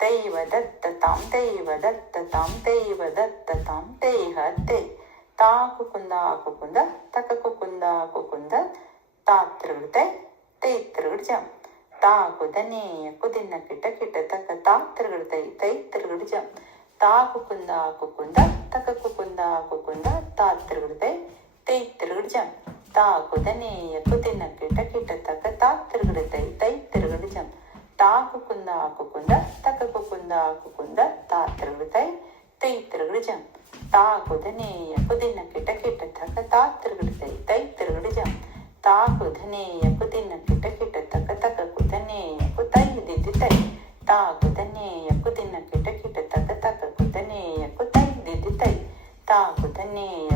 ದೈವ ದತ್ತ ತಾಂ ದೈವ ದತ್ತ ತಾಂ ದೈವ ದತ್ತ ತಾಂ ದೇಹ ದೇ ತಾ ಕುಕುಂದ ಕುಕುಂದ ತಕ ಕುಕುಂದ ಕುಕುಂದ ತಾತೃಗೃತೈ ತೈತೃಗೃಜಂ ತಾ ಕುದನೇಯ ಕುದಿನ ಕಿಟ ಕಿಟ ತಕ ತಾತೃಗೃತೈ ತೈತೃಗೃಜಂ ತಾ ಕುಕುಂದ ಕುಕುಂದ ತಕ ಕುಕುಂದ ಕುಕುಂದ ತಾತೃಗೃತೈ ತೈತೃಗೃಜಂ ತಾ ಕುದನೇಯ ಕುದಿನ ಕಿಟ ಕಿಟ ತಕ ತಾತೃಗೃತೈ ತೈತೃಗೃಜಂ ತಾ ಕುಕುಂದ ಕುಕುಂದ ತಕ ಕುಕುಂದ ಕುಕುಂದ ತಾತೃಗೃತೈ ತೈತೃಗೃಜಂ ತಾ ಕುದನೇಯ ಕುದಿನ ಕಿಟ ಕಿಟ ತಕ ತಾತೃಗೃತೈ ತೈತೃಗೃಜಂ ತಾ ಕುದನೇಯ ಕುದಿನ ಕಿಟ ಕಿಟ ತಕ ತಕ ಕುದನೇಯ ಕುತೈ ದಿದಿತೈ ತಾ ಕುದನೇಯ ಕುದಿನ ಕಿಟ ಕಿಟ ತಕ ತಕ ಕುದನೇಯ ಕುತೈ ದಿದಿತೈ ತಾ ಕುದನೇಯ